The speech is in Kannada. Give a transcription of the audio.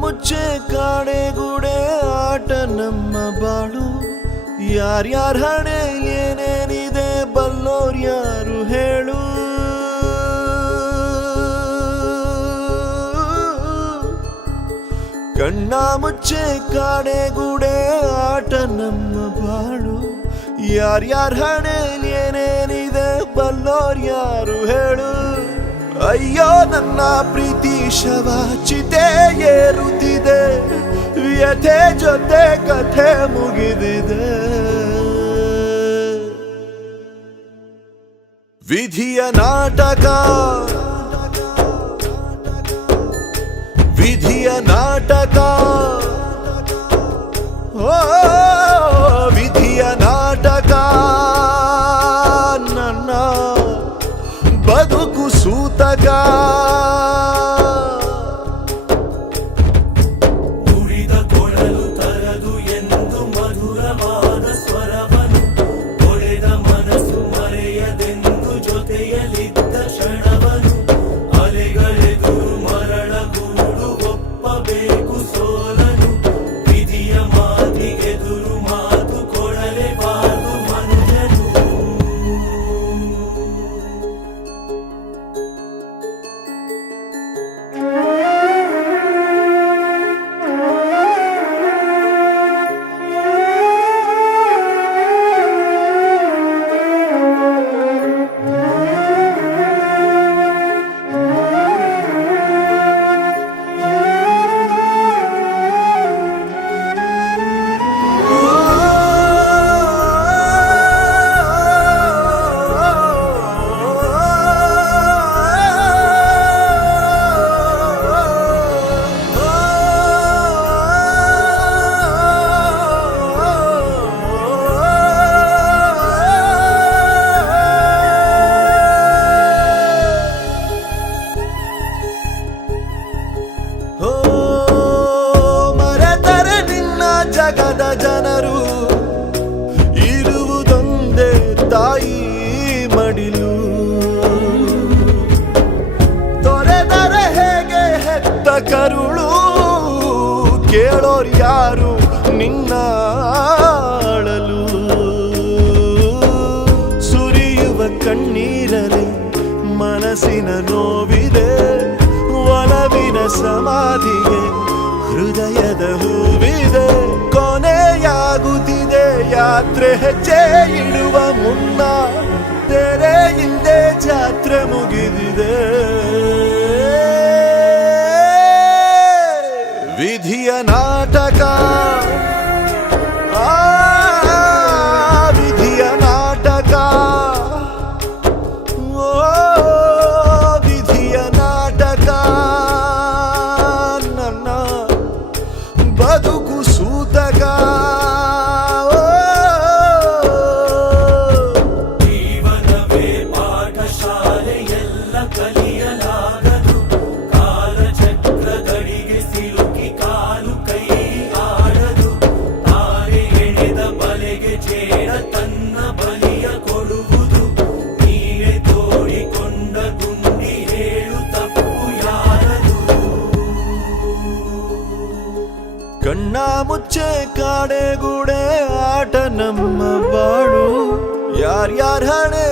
ಮುಚ್ಚೆ ಕಾಡೆಗೂಡೆ ಆಟ ನಮ್ಮ ಬಾಳು. ಯಾರ್ಯಾರ ಹಣೆ ಏನೇನಿದೆ ಬಲ್ಲೋರ್ ಯಾರು ಹೇಳು. ಕಣ್ಣ ಮುಚ್ಚೆ ಕಾಡೆಗೂಡೆ ಆಟ ನಮ್ಮ ಬಾಳು. ಯಾರ್ಯಾರ ಹಣೆ ಏನೇನಿದೆ ಬಲ್ಲೋರ್ ಯಾರು ಹೇಳು. ಅಯ್ಯೋ ನನ್ನ ಪ್ರೀತಿ ಶವ ಚಿತೆ ಏರುತ್ತಿದೆ, ವ್ಯಥೆ ಜೊತೆ ಕಥೆ ಮುಗಿದಿದೆ. ವಿಧಿಯ ನಾಟಕ, ವಿಧಿಯ ನಾಟಕ, ಓ ವಿಧಿಯ ನಾಟಕ. ನನ್ನ ಬದುಕು ಸೂತಕ. ಉರಿದ ಕೊಳಲು ತರದು ಎಂದು ಮಧುರವಾದ ಸ್ವರವನು, ಒಡೆದ ಮನಸ್ಸು ಮರೆಯದೆಂದು ಜೊತೆಯಲಿದ್ದ ಕ್ಷಣವನು. ಅಲೆಗಳೆದುರು ಮರಳಗೂಡು ಒಪ್ಪಬೇಕು ಸೋಲನು, ವಿಧಿಯ ಮಾತಿಗೆದುರು ಮಾತು ಕೊಡಲೇಬಾರದು ಮನುಜನು. ಜಗದ ಜನರು ಇರುವುದೊಂದೇ ತಾಯಿ ಮಡಿಲು. ತೊರೆದರೆ ಹೇಗೆ ಹೆತ್ತ ಕರುಳು, ಕೇಳೋರು ಯಾರು ನಿನ್ನ ಅಳಲು. ಸುರಿಯುವ ಕಣ್ಣೀರಲಿ ಮನಸ್ಸಿನ ನೋವಿದೆ, ಒಲವಿನ ಸಮಾಧಿಗೆ ಹೃದಯದ ಹೂವಿದೆ. ಕೊನೆಯಾಗುತ್ತಿದೆ ಯಾತ್ರೆ, ಹೆಜ್ಜೆ ಇಡುವ ಮುನ್ನ ತೆರೆ ಹಿಂದೆ ಜಾತ್ರೆ ಮುಗಿದಿದೆ. ವಿಧಿಯ ನಾಟಕ, ಆ ವಿಧಿಯ ನಾಟಕ, ಓ ವಿಧಿಯ ನಾಟಕ. ನನ್ನ ಬದುಕು ಸೂತಕ. ಜೀವನವೇ ಪಾಠಶಾಲೆ, ಎಲ್ಲ ಕಲಿಯಲಾಗದು. ಕಾಲಚಕ್ರದಡಿಗೆ ಸಿಲುಕಿ ಕಾಲು ಕೈ ಆಡದು. ತಾರೆ ಎಳೆದ ಬಲೆಗೆ ಚೇಡ ತನ್ನ ಬಲಿಯ ಕೊಡುವುದು. ನೀನೆ ತೋಡಿಕೊಂಡ ಗುಂಡಿ ಹೇಳು ತಪ್ಪು ಯಾರದು. ಕಣ್ಣ ಮುಚ್ಚೆ ಕಾಡೆಗೂಡೆ ಆಟ ನಮ್ಮ ಬಾಳು. ಯಾರ್ಯಾರ ಹಣೆ